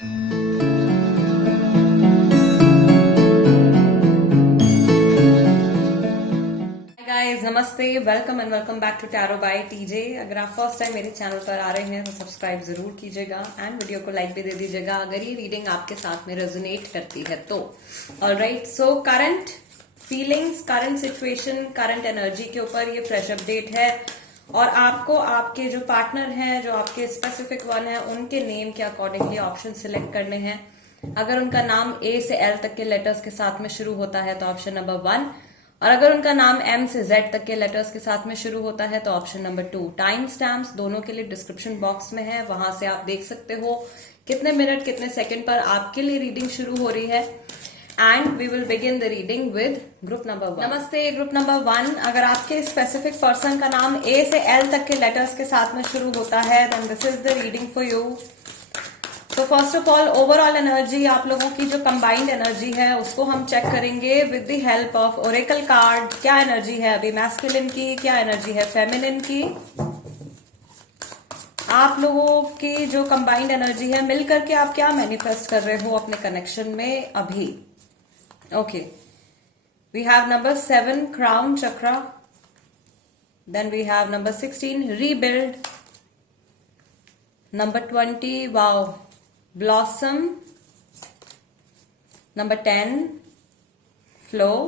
Guys नमस्ते, welcome and welcome back to tarot by TJ. अगर आप फर्स्ट टाइम मेरे चैनल पर आ रहे हैं तो सब्सक्राइब जरूर कीजिएगा एंड वीडियो को लाइक भी दे दीजिएगा अगर ये रीडिंग आपके साथ में रेजोनेट करती है तो। Alright, so current feelings, current situation, current energy के ऊपर ये फ्रेश अपडेट है और आपको आपके जो पार्टनर हैं, जो आपके स्पेसिफिक वन है, उनके नेम के अकॉर्डिंगली ऑप्शन सिलेक्ट करने हैं। अगर उनका नाम ए से एल तक के लेटर्स के साथ में शुरू होता है तो ऑप्शन नंबर 1, और अगर उनका नाम एम से जेड तक के लेटर्स के साथ में शुरू होता है तो ऑप्शन नंबर 2। टाइम स्टैम्प्स दोनों के लिए डिस्क्रिप्शन बॉक्स में है, वहां से आप देख सकते हो कितने मिनट कितने सेकंड पर आपके लिए रीडिंग शुरू हो रही है। And we will begin the reading with group number 1। नमस्ते ग्रुप नंबर 1, अगर आपके स्पेसिफिक पर्सन का नाम ए से एल तक के लेटर्स के साथ में शुरू होता है then this is the reading for you. तो first of all overall energy, आप लोगों की जो कंबाइंड एनर्जी है उसको हम चेक करेंगे with the help of Oracle card. क्या एनर्जी है अभी मैस्कुलिन की, क्या एनर्जी है फेमिनिन की, आप लोगों की जो कंबाइंड एनर्जी है मिलकर के आप क्या मैनिफेस्ट कर रहे हो अपने कनेक्शन में अभी। Okay, we have number 7 crown chakra, then we have number 16 rebuild, number 20 wow blossom, number 10 flow,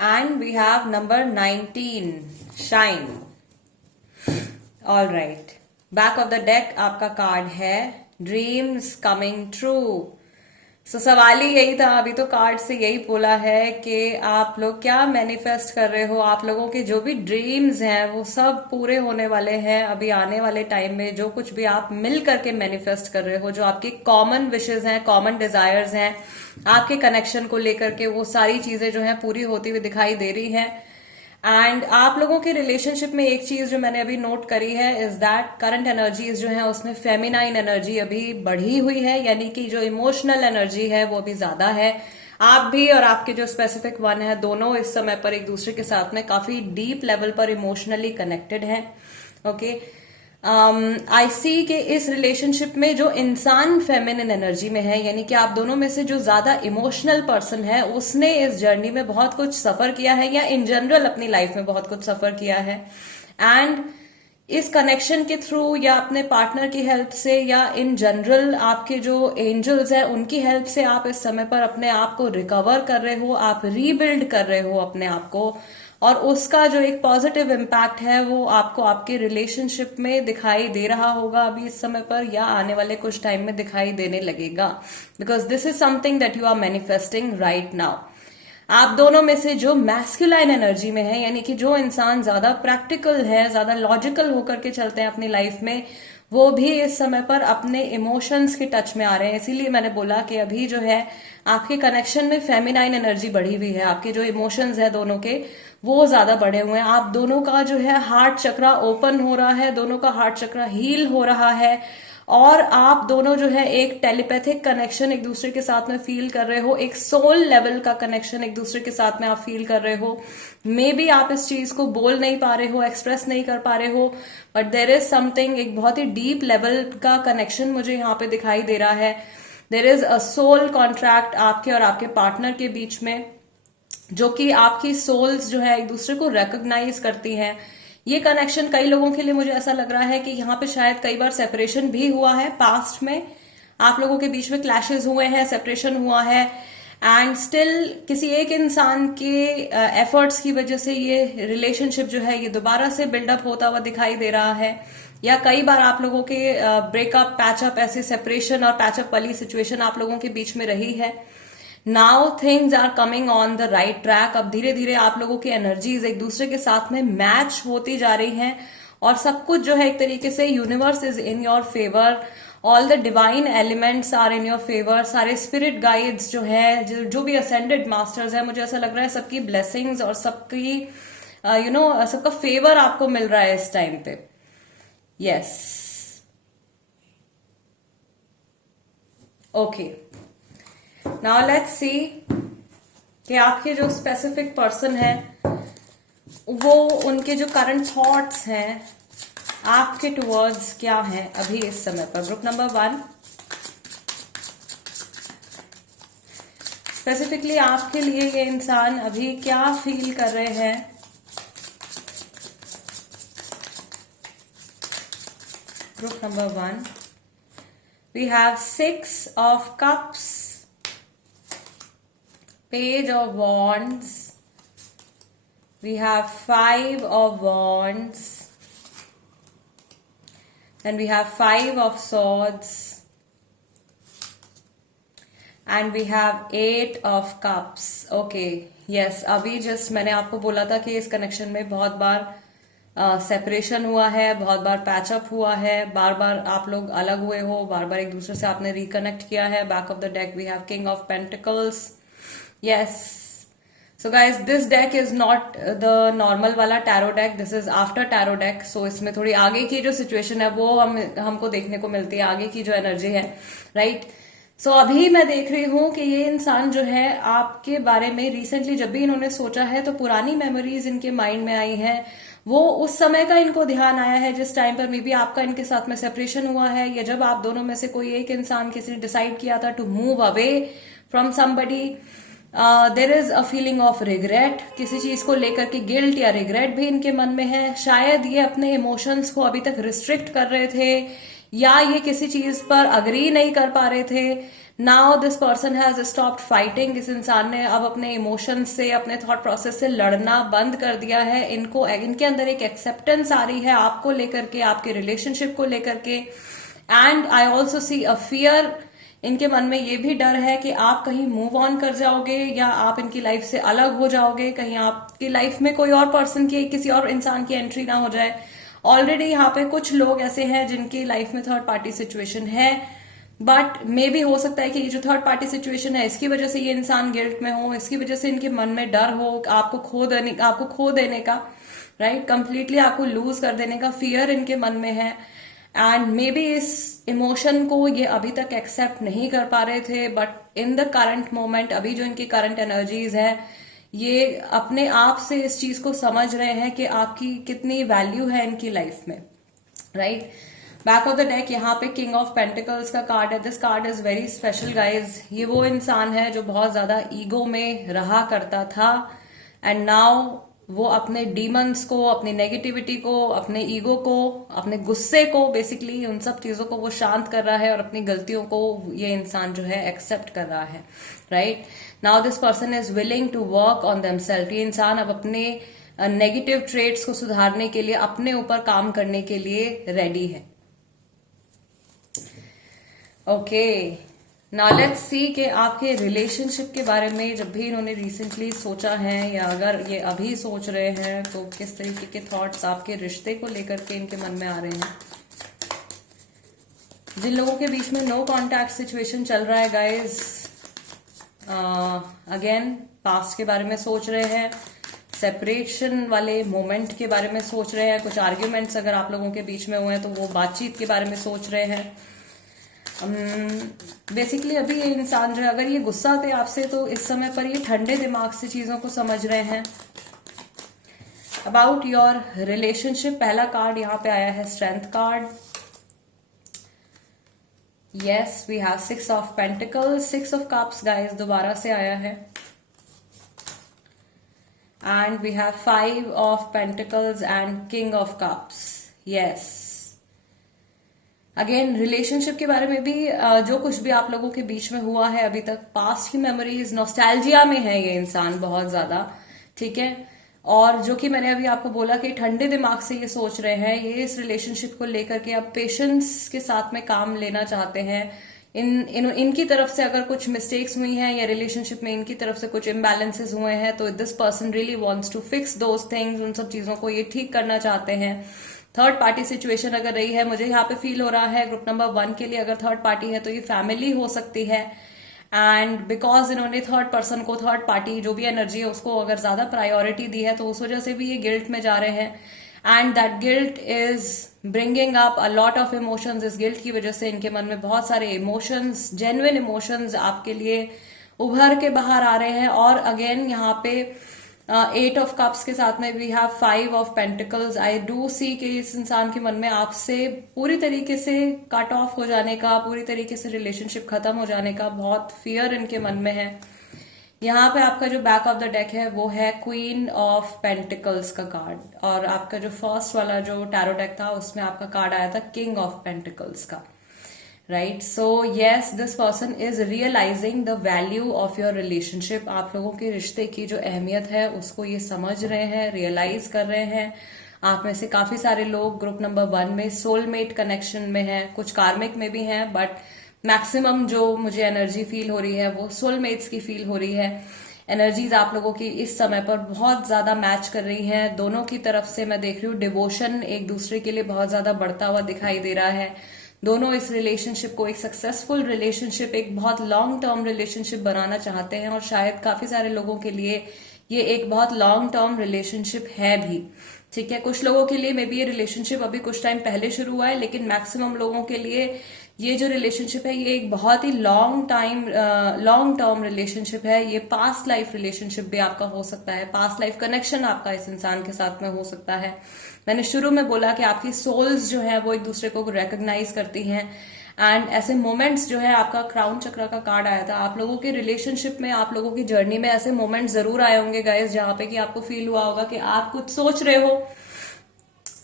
and we have number 19 shine. all right, back of the deck आपका कार्ड है dreams coming true। सो सवाल ही यही था, अभी तो card से यही बोला है कि आप लोग क्या मैनिफेस्ट कर रहे हो। आप लोगों के जो भी ड्रीम्स हैं वो सब पूरे होने वाले हैं अभी आने वाले टाइम में। जो कुछ भी आप मिल करके मैनिफेस्ट कर रहे हो, जो आपकी कॉमन विशेस हैं, कॉमन डिजायर्स हैं आपके कनेक्शन को लेकर के, वो सारी चीजें जो हैं पूरी होती हुई दिखाई दे रही हैं। एंड आप लोगों के रिलेशनशिप में एक चीज जो मैंने अभी नोट करी है इज दैट करंट एनर्जीज जो है उसमें फेमिनाइन एनर्जी अभी बढ़ी हुई है, यानी कि जो इमोशनल एनर्जी है वो भी ज्यादा है। आप भी और आपके जो स्पेसिफिक वन है दोनों इस समय पर एक दूसरे के साथ में काफी डीप लेवल पर इमोशनली कनेक्टेड है। ओके, आई सी के इस रिलेशनशिप में जो इंसान फेमिनिन एनर्जी में है, यानी कि आप दोनों में से जो ज्यादा इमोशनल पर्सन है उसने इस जर्नी में बहुत कुछ सफर किया है या इन जनरल अपनी लाइफ में बहुत कुछ सफर किया है। एंड इस कनेक्शन के थ्रू या अपने पार्टनर की हेल्प से या इन जनरल आपके जो एंजल्स हैं उनकी हेल्प से आप इस समय पर अपने आप को रिकवर कर रहे हो, आप रीबिल्ड कर रहे हो अपने आप को, और उसका जो एक पॉजिटिव इम्पैक्ट है वो आपको आपके रिलेशनशिप में दिखाई दे रहा होगा अभी इस समय पर या आने वाले कुछ टाइम में दिखाई देने लगेगा, because this is something that you are manifesting right now. आप दोनों में से जो मैस्कुलाइन एनर्जी में है, यानी कि जो इंसान ज्यादा प्रैक्टिकल है, ज्यादा लॉजिकल होकर के चलते हैं अपनी लाइफ में, वो भी इस समय पर अपने इमोशंस के टच में आ रहे हैं। इसीलिए मैंने बोला कि अभी जो है आपके कनेक्शन में फेमिनाइन एनर्जी बढ़ी हुई है, आपके जो इमोशंस है दोनों के वो ज्यादा बढ़े हुए हैं। आप दोनों का जो है हार्ट चक्रा ओपन हो रहा है, दोनों का हार्ट चक्रा हील हो रहा है, और आप दोनों जो है एक टेलीपैथिक कनेक्शन एक दूसरे के साथ में फील कर रहे हो, एक सोल लेवल का कनेक्शन एक दूसरे के साथ में आप फील कर रहे हो। मे बी आप इस चीज को बोल नहीं पा रहे हो, एक्सप्रेस नहीं कर पा रहे हो, बट देर इज समथिंग, एक बहुत ही डीप लेवल का कनेक्शन मुझे यहाँ पे दिखाई दे रहा है। There is a soul contract आपके और आपके पार्टनर के बीच में, जो कि आपकी सोल्स जो है एक दूसरे को रिकॉग्नाइज करती हैं। ये कनेक्शन कई लोगों के लिए मुझे ऐसा लग रहा है कि यहाँ पे शायद कई बार सेपरेशन भी हुआ है, पास्ट में आप लोगों के बीच में क्लैशेस हुए हैं, सेपरेशन हुआ है, एंड स्टिल किसी एक इंसान के एफर्ट्स की वजह से ये रिलेशनशिप जो है ये दोबारा से बिल्डअप होता हुआ दिखाई दे रहा है। या कई बार आप लोगों के ब्रेकअप, पैचअप, ऐसे सेपरेशन और पैचअप वाली सिचुएशन आप लोगों के बीच में रही है। Now things are coming on the right track. अब धीरे धीरे आप लोगों की एनर्जीज एक दूसरे के साथ में मैच होती जा रही हैं और सब कुछ जो है एक तरीके से universe is in your favour, all the divine elements are in your favour. सारे स्पिरिट गाइड्स जो है, जो भी असेंडेड मास्टर्स है, मुझे ऐसा लग रहा है सबकी ब्लेसिंग्स और सबकी सबका फेवर आपको मिल रहा है इस टाइम पे। Yes, okay, now let's see कि आपके जो स्पेसिफिक पर्सन है वो उनके जो करंट थॉट्स हैं आपके टुवर्ड्स क्या है अभी इस समय पर। ग्रुप नंबर 1, स्पेसिफिकली आपके लिए ये इंसान अभी क्या फील कर रहे हैं। Group number 1, we have 6 of cups, page of wands, we have 5 of wands, then we have 5 of swords, and we have 8 of cups. Okay, yes, अभी जस्ट मैंने आपको बोला था कि इस कनेक्शन में बहुत बार सेपरेशन हुआ है, बहुत बार पैचअप हुआ है, बार बार आप लोग अलग हुए हो, बार बार एक दूसरे से आपने रिकनेक्ट किया है। Back of the deck we have king of pentacles. Yes, so guys this deck is not the normal वाला tarot deck, this is after tarot deck. So इसमें थोड़ी आगे की जो सिचुएशन है वो हमको देखने को मिलती है, आगे की जो एनर्जी है, राइट। सो अभी मैं देख रही हूं कि ये इंसान जो है आपके बारे में रिसेंटली जब भी इन्होंने सोचा है तो पुरानी मेमोरीज इनके माइंड में आई हैं। वो उस समय का इनको ध्यान आया है जिस टाइम पर मे बी आपका इनके साथ में सेपरेशन हुआ है, या जब आप दोनों में से कोई एक इंसान किसी ने डिसाइड किया था to move away from somebody. There is a feeling of regret, किसी चीज को लेकर के गिल्ट या रिग्रेट भी इनके मन में है। शायद ये अपने इमोशंस को अभी तक रिस्ट्रिक्ट कर रहे थे, या ये किसी चीज पर अग्री नहीं कर पा रहे थे। Now this person has stopped fighting, इस इंसान ने अब अपने इमोशंस से, अपने थॉट प्रोसेस से लड़ना बंद कर दिया है। इनके अंदर एक एक्सेप्टेंस आ रही है आपको लेकर के, आपके रिलेशनशिप को लेकर के। And I also see a fear, इनके मन में ये भी डर है कि आप कहीं मूव ऑन कर जाओगे या आप इनकी लाइफ से अलग हो जाओगे, कहीं आपकी लाइफ में कोई और पर्सन की, किसी और इंसान की एंट्री ना हो जाए। ऑलरेडी यहाँ पे कुछ लोग ऐसे हैं जिनकी लाइफ में थर्ड पार्टी सिचुएशन है, बट मे भी हो सकता है कि ये जो थर्ड पार्टी सिचुएशन है इसकी वजह से ये इंसान गिल्ट में हो, इसकी वजह से इनके मन में डर हो आपको खो देने का, राइट, कंप्लीटली आपको लूज कर देने का फियर इनके मन में है। एंड मे बी इस इमोशन को ये अभी तक एक्सेप्ट नहीं कर पा रहे थे, but in the current moment, अभी जो इनकी करंट एनर्जीज है, ये अपने आप से इस चीज को समझ रहे हैं कि आपकी कितनी वैल्यू है इनकी लाइफ में, right. Back of the deck यहाँ पे किंग ऑफ पेंटिकल्स का कार्ड है। This card is very special guys. ये वो इंसान है जो बहुत ज्यादा ईगो में रहा करता था, एंड नाउ वो अपने डीमंस को, अपनी नेगेटिविटी को, अपने ईगो को, अपने गुस्से को, बेसिकली उन सब चीजों को वो शांत कर रहा है और अपनी गलतियों को ये इंसान जो है एक्सेप्ट कर रहा है, right. Now this person is willing to work on themselves. ये इंसान अब अपने नेगेटिव ट्रेट्स को सुधारने के लिए, अपने ऊपर काम करने के लिए रेडी है। ओके, नाउ लेट्स सी कि आपके रिलेशनशिप के बारे में जब भी इन्होंने रिसेंटली सोचा है, या अगर ये अभी सोच रहे हैं, तो किस तरीके के थॉट्स आपके रिश्ते को लेकर के इनके मन में आ रहे हैं। जिन लोगों के बीच में नो कॉन्टैक्ट सिचुएशन चल रहा है गाइज, अगेन पास्ट के बारे में सोच रहे हैं, सेपरेशन वाले मोमेंट के बारे में सोच रहे हैं, कुछ आर्ग्यूमेंट्स अगर आप लोगों के बीच में हुए हैं तो वो बातचीत के बारे में सोच रहे हैं। बेसिकली अभी ये इंसान जो है, अगर ये गुस्सा थे आपसे तो इस समय पर ये ठंडे दिमाग से चीजों को समझ रहे हैं। अबाउट योर रिलेशनशिप, पहला कार्ड यहाँ पे आया है strength card. Yes, we have 6 of pentacles, 6 of cups guys दोबारा से आया है, and we have 5 of pentacles and king of cups. Yes, again relationship के बारे में भी जो कुछ भी आप लोगों के बीच में हुआ है अभी तक, पास्ट की मेमोरीज, नॉस्टैल्जिया में है ये इंसान बहुत ज्यादा, ठीक है। और जो कि मैंने अभी आपको बोला कि ठंडे दिमाग से ये सोच रहे हैं, ये इस रिलेशनशिप को लेकर के अब पेशेंस के साथ में काम लेना चाहते हैं। इनकी तरफ से अगर कुछ मिस्टेक्स हुई हैं या रिलेशनशिप में इनकी तरफ से कुछ इम्बैलेंसेस हुए हैं, तो this person really wants to fix those things, उन सब चीजों को ये ठीक करना चाहते हैं। थर्ड पार्टी सिचुएशन अगर रही है, मुझे यहाँ पे फील हो रहा है ग्रुप नंबर 1 के लिए अगर थर्ड पार्टी है तो ये फैमिली हो सकती है। एंड बिकॉज इन्होंने थर्ड पर्सन को, थर्ड पार्टी जो भी एनर्जी है उसको अगर ज्यादा प्रायोरिटी दी है, तो उस वजह से भी ये गिल्ट में जा रहे हैं। And that guilt is bringing up a lot of emotions. इस गिल्ट की वजह से इनके मन में बहुत सारे इमोशंस, जेन्युइन इमोशंस आपके लिए उभर के बाहर आ रहे हैं। और अगेन यहाँ पे एट ऑफ कप्स के साथ में we have five of pentacles. I do see कि इस इंसान के मन में आपसे पूरी तरीके से कट ऑफ हो जाने का, पूरी तरीके से रिलेशनशिप खत्म हो जाने का बहुत फियर इनके मन में है। यहाँ पे आपका जो बैक ऑफ द डेक है वो है क्वीन ऑफ पेंटिकल्स का कार्ड, और आपका जो फर्स्ट वाला जो टैरो डेक था उसमें आपका कार्ड आया था किंग ऑफ पेंटिकल्स का। Right, so yes, this person is realising the value of your relationship. आप लोगों के रिश्ते की जो अहमियत है उसको ये समझ रहे हैं, रियलाइज कर रहे हैं। आप में से काफी सारे लोग ग्रुप नंबर 1 में सोलमेट कनेक्शन में हैं, कुछ कार्मिक में भी हैं, बट मैक्सिमम जो मुझे एनर्जी फील हो रही है वो सोलमेट्स की फील हो रही है। एनर्जीज आप लोगों की इस समय पर बहुत ज्यादा मैच कर रही हैं। दोनों की तरफ से मैं देख रही हूँ डिवोशन एक दूसरे के लिए बहुत ज्यादा बढ़ता हुआ दिखाई दे रहा है। दोनों इस रिलेशनशिप को एक सक्सेसफुल रिलेशनशिप, एक बहुत लॉन्ग टर्म रिलेशनशिप बनाना चाहते हैं, और शायद काफी सारे लोगों के लिए ये एक बहुत लॉन्ग टर्म रिलेशनशिप है भी। ठीक है, कुछ लोगों के लिए मे बी ये रिलेशनशिप अभी कुछ टाइम पहले शुरू हुआ है, लेकिन मैक्सिमम लोगों के लिए ये जो रिलेशनशिप है ये एक बहुत ही लॉन्ग टर्म रिलेशनशिप है। ये पास्ट लाइफ रिलेशनशिप भी आपका हो सकता है, पास्ट लाइफ कनेक्शन आपका इस इंसान के साथ में हो सकता है। मैंने शुरू में बोला कि आपकी सोल्स जो है वो एक दूसरे को रिकॉग्नाइज करती हैं, एंड ऐसे मोमेंट्स जो है, आपका क्राउन चक्र का कार्ड आया था, आप लोगों के रिलेशनशिप में, आप लोगों की जर्नी में ऐसे मोमेंट्स जरूर आए होंगे गाइस जहां पे कि आपको फील हुआ होगा कि आप कुछ सोच रहे हो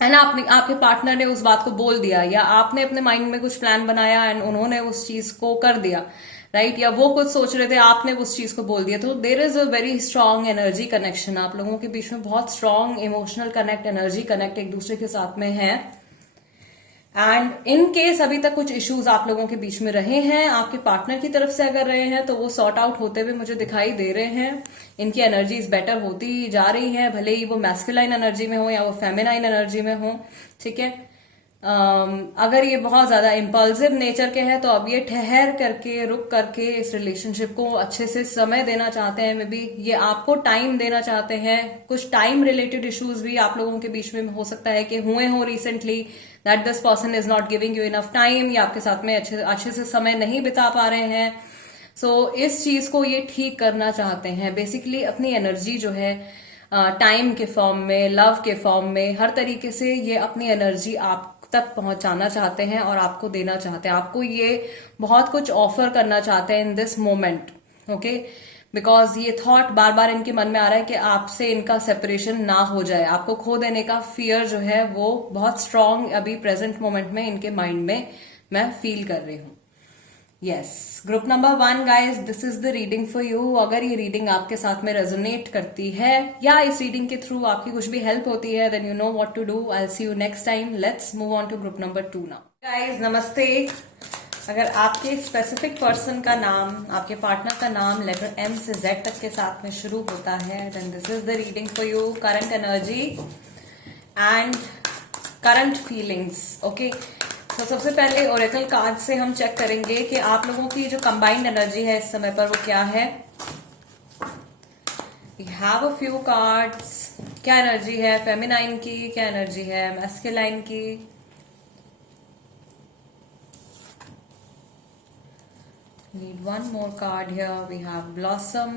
एंड आपके पार्टनर ने उस बात को बोल दिया, या आपने अपने माइंड में कुछ प्लान बनाया एंड उन्होंने उस चीज को कर दिया। राइट, या वो कुछ सोच रहे थे, आपने उस चीज को बोल दिया। तो देर is a very strong energy connection, आप लोगों के बीच में बहुत strong emotional connect, energy connect एक दूसरे के साथ में है। एंड इन केस अभी तक कुछ इश्यूज आप लोगों के बीच में रहे हैं, आपके पार्टनर की तरफ से अगर रहे हैं तो वो सॉर्ट आउट होते हुए मुझे दिखाई दे रहे हैं। इनकी एनर्जीज बेटर होती जा रही हैं, भले ही वो मैस्कुलाइन एनर्जी में हो या वो फेमिनाइन एनर्जी में हो। ठीक है, अगर ये बहुत ज्यादा इम्पल्सिव नेचर के हैं तो अब ये ठहर करके, रुक करके इस रिलेशनशिप को अच्छे से समय देना चाहते हैं। मे बी ये आपको टाइम देना चाहते हैं। कुछ टाइम रिलेटेड इश्यूज भी आप लोगों के बीच में हो सकता है कि हुए हो recently, that this person is not giving you enough time, या आपके साथ में अच्छे से समय नहीं बिता पा रहे हैं। सो इस चीज को ये ठीक करना चाहते हैं। बेसिकली अपनी एनर्जी जो है टाइम के फॉर्म में, लव के फॉर्म में, हर तरीके से ये अपनी एनर्जी आप तक पहुंचाना चाहते हैं और आपको देना चाहते हैं। आपको ये बहुत कुछ ऑफर करना चाहते हैं in this moment. Okay, because ये थॉट बार बार इनके मन में आ रहा है कि आपसे इनका सेपरेशन ना हो जाए। आपको खो देने का फियर जो है वो बहुत स्ट्रांग अभी प्रेजेंट मोमेंट में इनके माइंड में मैं फील कर रही हूं। Yes, group number 1 guys, this is the reading for you. अगर ये रीडिंग आपके साथ में रेजोनेट करती है या इस रीडिंग के थ्रू आपकी कुछ भी हेल्प होती है, then you know what to do. I will see you next time. Let's move on to group number 2 now. Guys नमस्ते। अगर आपके स्पेसिफिक पर्सन का नाम, आपके पार्टनर का नाम लेटर M से Z तक के साथ में शुरू होता है, then this is the reading for you. Current energy and current feelings. Okay, तो सबसे पहले ओरेकल कार्ड से हम चेक करेंगे कि आप लोगों की जो कंबाइंड एनर्जी है इस समय पर वो क्या है। We have a few cards. क्या एनर्जी है फेमिनाइन की, क्या एनर्जी है मैस्कुलाइन की। Need one more card here. We have Blossom.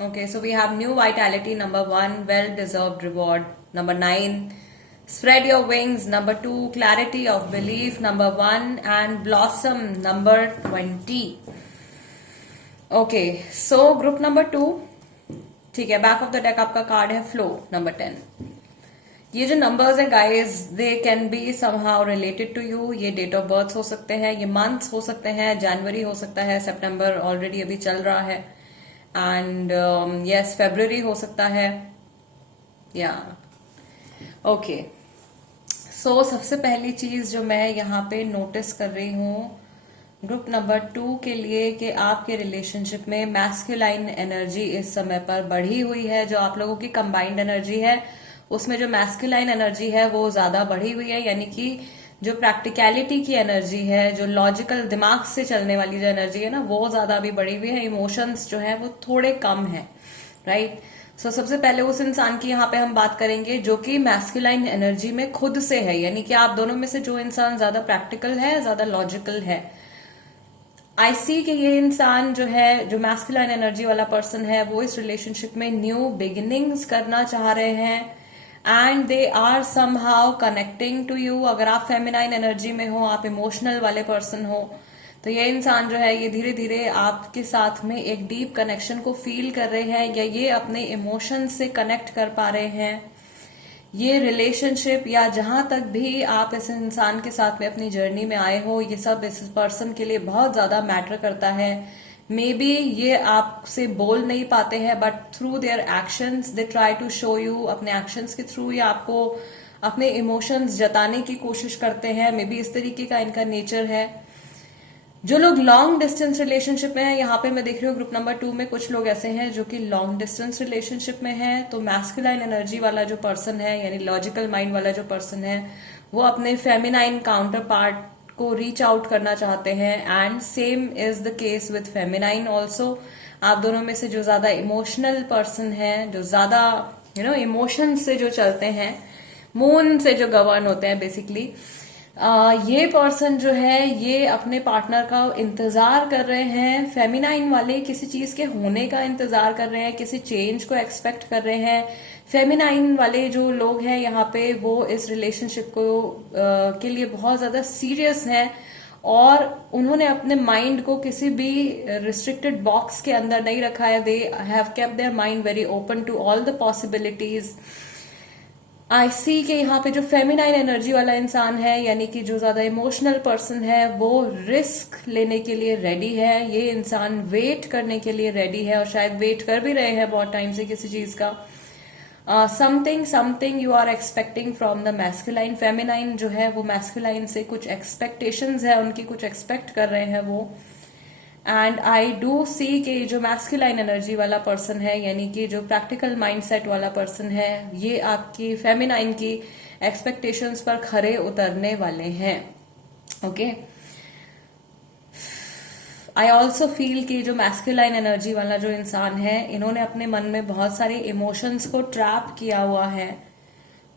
Okay, so we have New Vitality, number 1, Well-Deserved Reward, number 9, Spread Your Wings, number 2, Clarity of Belief, number 1, and Blossom, number 20. Okay, so group number 2, ठीक है, back of the deck आपका card है Flow, number 10. ये जो numbers है guys, they can be somehow related to you. ये date of birth हो सकते हैं, ये मंथ्स हो सकते हैं, जनवरी हो सकता है, सितंबर ऑलरेडी अभी चल रहा है, एंड यस फरवरी हो सकता है, या ओके। सो सबसे पहली चीज जो मैं यहाँ पे नोटिस कर रही हूँ ग्रुप नंबर 2 के लिए कि आपके रिलेशनशिप में मैस्कुलाइन एनर्जी इस समय पर बढ़ी हुई है। जो आप लोगों की कंबाइंड एनर्जी है उसमें जो मैस्कुलाइन एनर्जी है वो ज्यादा बढ़ी हुई है, यानी कि जो प्रैक्टिकलिटी की एनर्जी है, जो लॉजिकल दिमाग से चलने वाली जो एनर्जी है ना, वो ज्यादा अभी बढ़ी हुई है। इमोशंस जो है वो थोड़े कम है, राइट। सो सबसे पहले उस इंसान की यहाँ पे हम बात करेंगे जो कि मैस्कुलाइन एनर्जी में खुद से है, यानी कि आप दोनों में से जो इंसान ज्यादा प्रैक्टिकल है, ज्यादा लॉजिकल है, आई सी कि ये इंसान जो है, जो मैस्कुलाइन एनर्जी वाला पर्सन है, वो इस रिलेशनशिप में न्यू बिगिनिंग्स करना चाह रहे हैं and they are somehow connecting to you. अगर आप फेमिनाइन एनर्जी में हो, आप इमोशनल वाले पर्सन हो, तो ये इंसान जो है ये धीरे धीरे आपके साथ में एक डीप कनेक्शन को फील कर रहे हैं, या ये अपने इमोशन से कनेक्ट कर पा रहे हैं। ये रिलेशनशिप या जहां तक भी आप इस इंसान के साथ में अपनी जर्नी में आए हो, ये सब इस पर्सन के लिए बहुत ज्यादा मैटर करता है। मे बी ये आपसे बोल नहीं पाते हैं, but through their actions they try to show you, अपने एक्शंस के थ्रू ये आपको अपने इमोशंस जताने की कोशिश करते हैं। मे बी इस तरीके का इनका नेचर है। जो लोग लॉन्ग डिस्टेंस रिलेशनशिप में हैं, यहाँ पे मैं देख रही हूँ ग्रुप नंबर 2 में कुछ लोग ऐसे हैं जो कि लॉन्ग डिस्टेंस रिलेशनशिप में हैं। तो मैस्कुलाइन एनर्जी वाला जो पर्सन है, यानी लॉजिकल माइंड वाला जो पर्सन है, वो अपने फेमिनाइन काउंटर पार्ट को रीच आउट करना चाहते हैं and same is the case with feminine also. आप दोनों में से जो ज्यादा इमोशनल पर्सन है, जो ज्यादा इमोशन से जो चलते हैं, मून से जो गवर्न होते हैं बेसिकली, ये पर्सन जो है ये अपने पार्टनर का इंतजार कर रहे हैं। फेमिनाइन वाले किसी चीज के होने का इंतजार कर रहे हैं, किसी चेंज को एक्सपेक्ट कर रहे हैं। फेमिनाइन वाले जो लोग हैं यहाँ पे, वो इस रिलेशनशिप को के लिए बहुत ज्यादा सीरियस हैं और उन्होंने अपने माइंड को किसी भी रिस्ट्रिक्टेड बॉक्स के अंदर नहीं रखा है। They have kept their mind very open to all the possibilities. I see के यहाँ पे जो फेमिनाइन एनर्जी वाला इंसान है, यानी कि जो ज्यादा इमोशनल पर्सन है, वो रिस्क लेने के लिए रेडी है। ये इंसान वेट करने के लिए रेडी है और शायद वेट कर भी रहे हैं बहुत टाइम से किसी चीज का। Something you are expecting from the masculine. Feminine जो है वो मैस्कुलाइन से कुछ एक्सपेक्टेशंस है, उनकी कुछ एक्सपेक्ट कर रहे हैं वो। एंड आई डू सी कि जो मैस्कुलाइन एनर्जी वाला पर्सन है, यानी कि जो प्रैक्टिकल माइंडसेट वाला पर्सन है, ये आपकी फेमिनाइन की एक्सपेक्टेशंस पर खरे उतरने वाले हैं। ओके, आई ऑल्सो फील कि जो मैस्कुलाइन एनर्जी वाला जो इंसान है, इन्होंने अपने मन में बहुत सारे इमोशंस को ट्रैप किया हुआ है।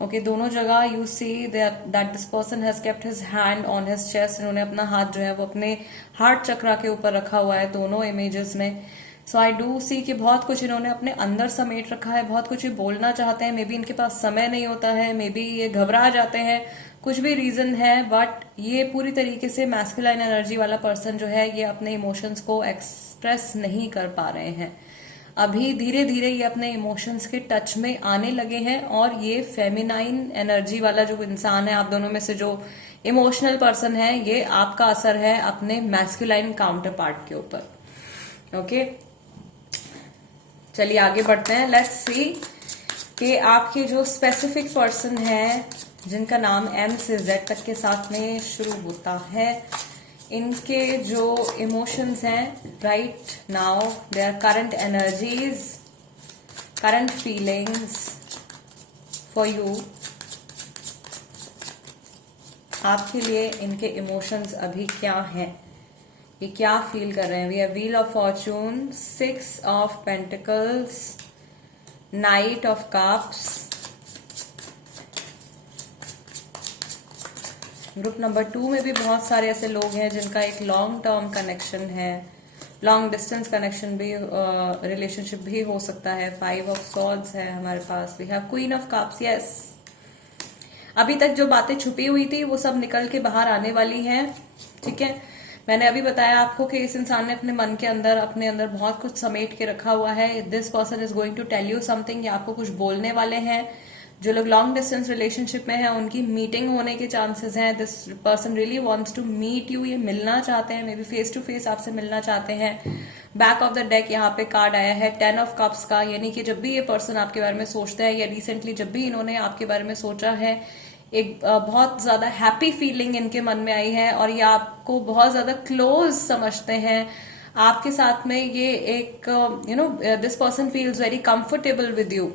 ओके, दोनों जगह you see that this person has kept his hand on his chest. इन्होंने अपना हाथ जो है वो अपने हार्ट चक्रा के ऊपर रखा हुआ है दोनों इमेजेस में। सो आई डू सी कि बहुत कुछ इन्होंने अपने अंदर समेट रखा है, बहुत कुछ ये बोलना चाहते हैं। मे बी इनके पास समय नहीं होता है, मे बी ये घबरा जाते हैं, कुछ भी रीजन है, बट ये पूरी तरीके से मैस्कुलाइन एनर्जी वाला पर्सन जो है ये अपने इमोशंस को एक्सप्रेस नहीं कर पा रहे हैं। अभी धीरे धीरे ये अपने इमोशंस के टच में आने लगे हैं और ये फेमिनाइन एनर्जी वाला जो इंसान है, आप दोनों में से जो इमोशनल पर्सन है, ये आपका असर है अपने मैस्कुलाइन काउंटर पार्ट के ऊपर। ओके, चलिए आगे बढ़ते हैं। लेट्स सी कि आपके जो स्पेसिफिक पर्सन है, जिनका नाम एम से जेड तक के साथ में शुरू होता है, इनके जो इमोशंस हैं right now, their current energies, current feelings for you, आपके लिए इनके इमोशंस अभी क्या हैं, ये क्या फील कर रहे हैं। We have wheel of fortune, 6 of pentacles, knight of cups. Group number 2 में भी बहुत सारे ऐसे लोग हैं जिनका एक लॉन्ग टर्म कनेक्शन है, लॉन्ग डिस्टेंस कनेक्शन भी, रिलेशनशिप भी हो सकता है। 5 ऑफ सॉर्ड्स है हमारे पास। We have queen of cups. Yes, अभी तक जो बातें छुपी हुई थी वो सब निकल के बाहर आने वाली हैं। ठीक है, मैंने अभी बताया आपको कि इस इंसान ने अपने मन के अंदर, अपने अंदर बहुत कुछ समेट के रखा हुआ है। This person is going to tell you something, या आपको कुछ बोलने वाले हैं। जो लोग लॉन्ग डिस्टेंस रिलेशनशिप में हैं, उनकी मीटिंग होने के चांसेस हैं। This person really wants to meet you, ये मिलना चाहते हैं, maybe face to face आपसे मिलना चाहते हैं। बैक ऑफ द डेक यहाँ पे कार्ड आया है 10 ऑफ कप्स का, यानी कि जब भी ये पर्सन आपके बारे में सोचता है, या रिसेंटली जब भी इन्होंने आपके बारे में सोचा है, एक बहुत ज्यादा हैप्पी फीलिंग इनके मन में आई है और ये आपको बहुत ज्यादा क्लोज समझते हैं। आपके साथ में ये एक this person feels very comfortable with you.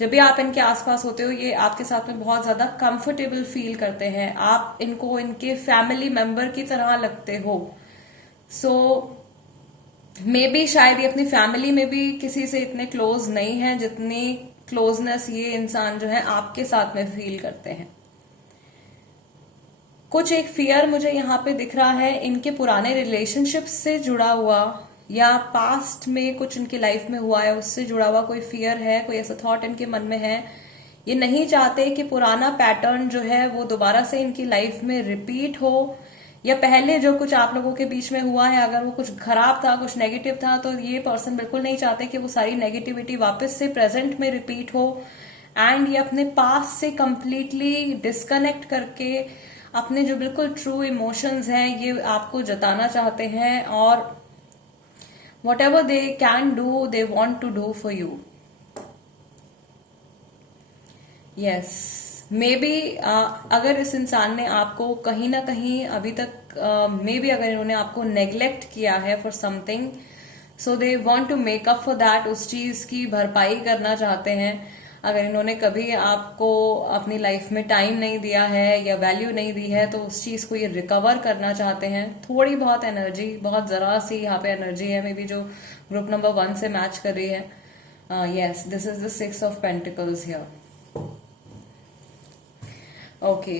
जब भी आप इनके आसपास होते हो, ये आपके साथ में बहुत ज्यादा कंफर्टेबल फील करते हैं। आप इनको इनके फैमिली मेंबर की तरह लगते हो। सो मे बी शायद ये अपनी फैमिली में भी किसी से इतने क्लोज नहीं है जितनी क्लोजनेस ये इंसान जो है आपके साथ में फील करते हैं। कुछ एक फियर मुझे यहाँ पे दिख रहा है, इनके पुराने रिलेशनशिप से जुड़ा हुआ या पास्ट में कुछ इनकी लाइफ में हुआ है उससे जुड़ा हुआ कोई फियर है, कोई ऐसा थॉट इनके मन में है। ये नहीं चाहते कि पुराना पैटर्न जो है वो दोबारा से इनकी लाइफ में रिपीट हो, या पहले जो कुछ आप लोगों के बीच में हुआ है अगर वो कुछ खराब था, कुछ नेगेटिव था, तो ये पर्सन बिल्कुल नहीं चाहते कि वो सारी नेगेटिविटी वापस से प्रेजेंट में रिपीट हो। एंड ये अपने पास से कंप्लीटली डिस्कनेक्ट करके अपने जो बिल्कुल ट्रू इमोशंस हैं ये आपको जताना चाहते हैं, और whatever they can do they want to do for you. Yes, maybe अगर इस इंसान ने आपको कहीं ना कहीं अभी तक मे बी अगर इन्होंने आपको नेग्लेक्ट किया है for something, so they want to make up for that, उस चीज की भरपाई करना चाहते हैं। अगर इन्होंने कभी आपको अपनी लाइफ में टाइम नहीं दिया है या वैल्यू नहीं दी है तो उस चीज को ये रिकवर करना चाहते हैं। थोड़ी बहुत एनर्जी, बहुत जरा सी यहाँ पे एनर्जी है, मे बी जो ग्रुप नंबर 1 से मैच कर रही है। Yes, this is the 6 of pentacles here. Okay,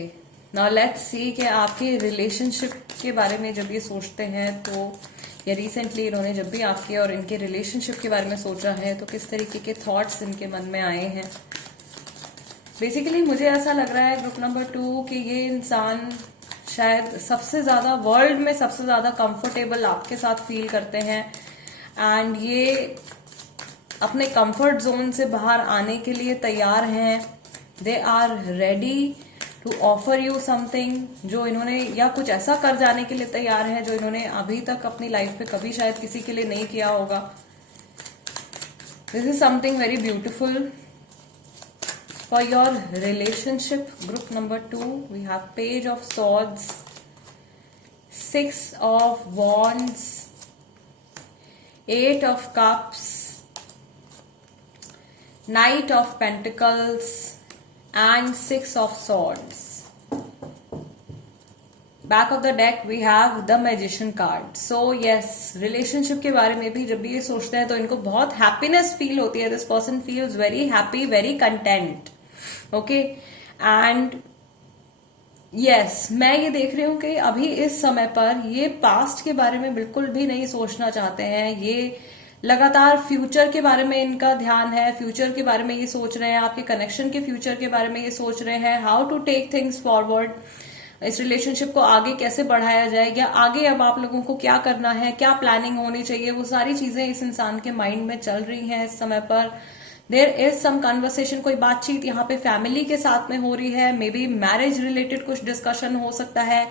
now let's see कि आपके रिलेशनशिप के बारे में जब ये सोचते हैं तो, या रिसेंटली इन्होंने जब भी आपके और इनके रिलेशनशिप के बारे में सोचा है तो किस तरीके के थॉट्स इनके मन में आए हैं। बेसिकली मुझे ऐसा लग रहा है ग्रुप नंबर 2 कि ये इंसान शायद सबसे ज्यादा वर्ल्ड में सबसे ज्यादा कंफर्टेबल आपके साथ फील करते हैं, एंड ये अपने कंफर्ट जोन से बाहर आने के लिए तैयार हैं। They are ready to offer you something, जो इन्होंने, या कुछ ऐसा कर जाने के लिए तैयार है जो इन्होंने अभी तक अपनी लाइफ में कभी शायद किसी के लिए नहीं किया होगा। This is something very beautiful for your relationship. Group number 2 we have page of swords, 6 of wands, 8 of cups, knight of pentacles and 6 of swords. Back of the deck we have the magician card. So yes, relationship के बारे में भी जब भी ये सोचते हैं तो इनको बहुत हैप्पीनेस फील होती है। This person feels very happy, very content. Okay, and yes, मैं ये देख रही हूँ कि अभी इस समय पर ये पास्ट के बारे में बिल्कुल भी नहीं सोचना चाहते हैं। ये लगातार फ्यूचर के बारे में इनका ध्यान है, फ्यूचर के बारे में ये सोच रहे हैं, आपके कनेक्शन के फ्यूचर के बारे में ये सोच रहे हैं, how to take things forward, इस रिलेशनशिप को आगे कैसे बढ़ाया जाए, या आगे अब आप लोगों को क्या करना है, क्या प्लानिंग होनी चाहिए, वो सारी चीजें इस इंसान के माइंड में चल रही हैं इस समय पर। देयर इज सम कन्वर्सेशन, कोई बातचीत यहाँ पे फैमिली के साथ में हो रही है, मे बी मैरिज रिलेटेड कुछ डिस्कशन हो सकता है,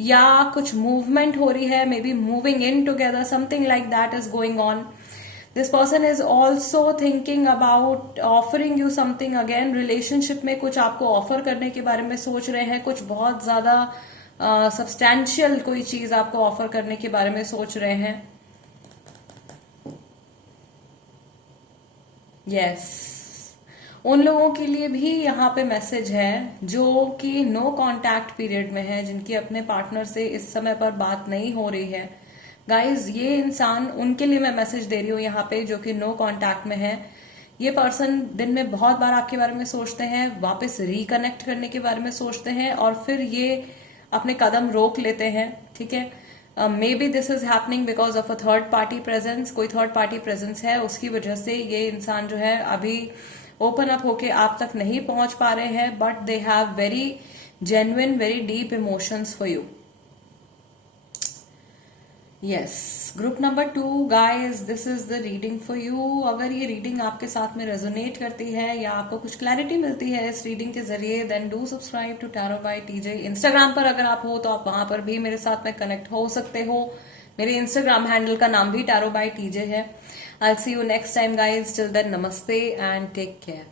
या कुछ मूवमेंट हो रही है, may be moving in together, something like that is going on. This person is also thinking about offering you something again. Relationship में कुछ आपको ऑफर करने के बारे में सोच रहे हैं, कुछ बहुत ज्यादा सब्सटैंशियल कोई चीज आपको ऑफर करने के बारे में सोच रहे हैं। यस, उन लोगों के लिए भी यहाँ पे मैसेज है जो कि नो कॉन्टैक्ट पीरियड में है, जिनकी अपने पार्टनर से इस समय पर बात नहीं हो रही है। गाइज, ये इंसान, उनके लिए मैं मैसेज दे रही हूँ यहाँ पे जो कि नो कांटेक्ट में है। ये पर्सन दिन में बहुत बार आपके बारे में सोचते हैं, वापस रिकनेक्ट करने के बारे में सोचते हैं, और फिर ये अपने कदम रोक लेते हैं। ठीक है, may be this is happening because of a third party presence. कोई थर्ड पार्टी प्रेजेंस है, उसकी वजह से ये इंसान जो है अभी ओपन अप होके आप तक नहीं पहुंच पा रहे हैं, but they have very genuine, very deep emotions for you. Yes, group number 2 guys, this is the reading for you. अगर ये रीडिंग आपके साथ में रेजोनेट करती है या आपको कुछ क्लैरिटी मिलती है इस रीडिंग के जरिए, then do subscribe to tarot by TJ. Instagram पर अगर आप हो तो आप वहां पर भी मेरे साथ में कनेक्ट हो सकते हो। मेरे इंस्टाग्राम हैंडल का नाम भी टैरो बाय टीजे है। I see you next time guys, till then नमस्ते एंड टेक केयर।